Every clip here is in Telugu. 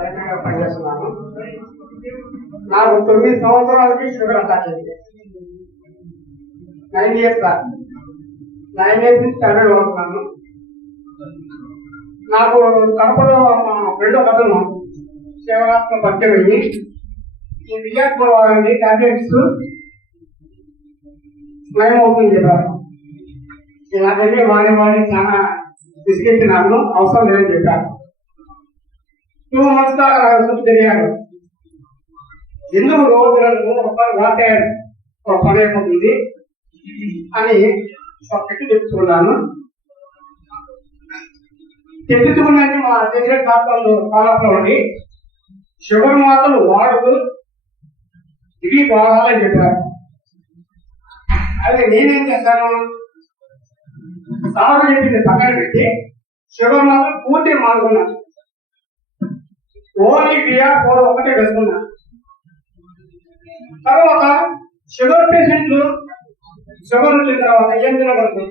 రైతుగా పనిచేస్తున్నాను. నాకు 9 సంవత్సరాలకి షుగర్ అటాక్ అయింది. 9 years సార్. 9 years నుంచి టాబ్లెట్ వాడుతున్నాను. నాకు కడపలో మా ఫ్రెండ్ ఒకతను సేవరాత్మ పరిచయం అయ్యి ఈ విజయపూర్ వాడండి టాబ్లెట్స్ నయమవుతుంది చెప్పారు. ఇలాగన్నీ వాడి చాలా విసిగెత్తినాను, అవసరం లేదని చెప్పారు. 2 months దాకా తెలియాడు. ఎందుకు రోజులకు ఒకసారి వాటే ఒక పని అయిపోతుంది అని ఒక పెట్టి తెచ్చుకున్నాను. తెచ్చుకున్నాక మా దగ్గర డాక్టర్లు ఫాలోఅప్లో ఉండి షుగర్ మాత్రం వాడుతూ ఇవి వాడాలని చెప్పారు. అదే నేనేం చేశాను, సాగు చెప్పింది పక్కన పెట్టి షుగర్ మాత్రం పూర్తిగా మానుకున్నాను. ఓన్లీ BR4 ఒకటే వేసుకున్నాను. తర్వాత షుగర్ పేషెంట్లు షుగర్ వచ్చిన తర్వాత ఏం తినకూడదు,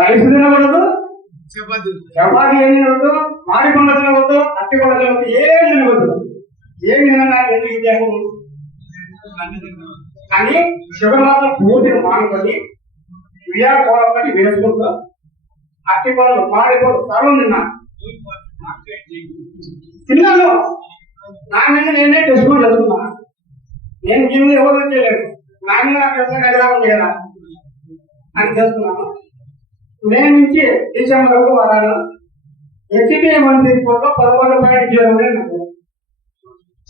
రైస్ తినకూడదు, చపాతీ ఏం తినవద్దు, మాడి పండ్లు తినవద్దు, అట్టి పండ్లు తినవద్దు, ఏం తినవద్దు. ఏం తినగా ఎందుకు ఇచ్చాము కానీ షుగర్ మాత్రం పూర్తిగా మానుకొని BR4 ఒకటి వేసుకుంటూ అట్టి పండ్లు మాడి పండ్లు సర్వం తిన్నాను. నా మీద నేనే టెస్ట్ చదువుతున్నా. నేను జీవులు ఎవరు చేయలేదు, నా మీద నాకు ఎలా ఉంది కదా అని చేస్తున్నాను. మే నుంచి డిసెంబర్ వరకు వాడాను. HbA1c రిపోర్ట్లో 11.0 నాకు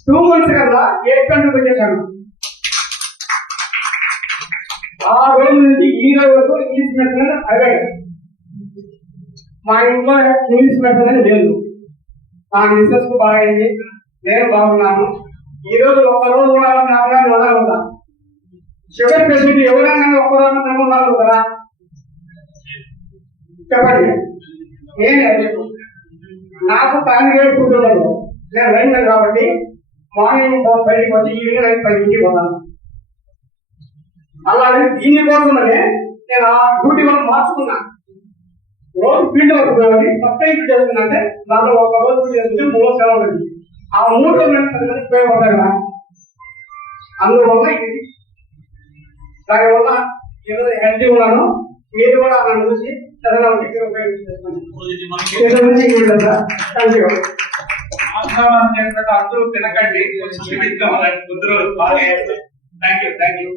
2 months కల్లా 8 పెట్టేశాను. ఆ రోజు నుంచి ఈ రోజు వరకు ఇంగ్లీష్ మెడిసిన్ అవే. మా ఇంట్లో ఇంగ్లీష్ మెడిసిన్ అనేది లేదు. మా మిస్సెస్ కు బాగైంది, నేను బాగున్నాను. ఈ రోజు ఒక్కరోజు కూడా వదలకుండా షుగర్ పేషెంట్ ఎవరైనా ఒక్కరోజు నమ్మున్నారు కదా చెప్పండి. నాకు ఫ్యామిలీ ఫుడ్ ఉండదు, నేను రైతు కాబట్టి మార్నింగ్ బయటకు వచ్చి ఈవినింగ్ 10 పోతాను. అలాగే దీనికోసమనే నేను ఆ డ్యూటీ వల్ల మార్చుకున్నా. రోజు ఫీల్డ్ వర్క్ పోయి సబ్స్క్రైబ్ చేస్తున్నంటే దాంట్లో ఒక రోజు చేస్తుంటే 3 రోజులు సెలవు ఉంది. ఆ 3 రోజులు ఉపయోగపడతాయి కదా. అందువల్ల ఇది దానివల్ల ఈరోజు హెల్తీ ఉన్నాను. మీరు కూడా నన్ను చూసి ఏదైనా అందరూ తినకండి, కొద్ది రోజులు బాగా. Thank you.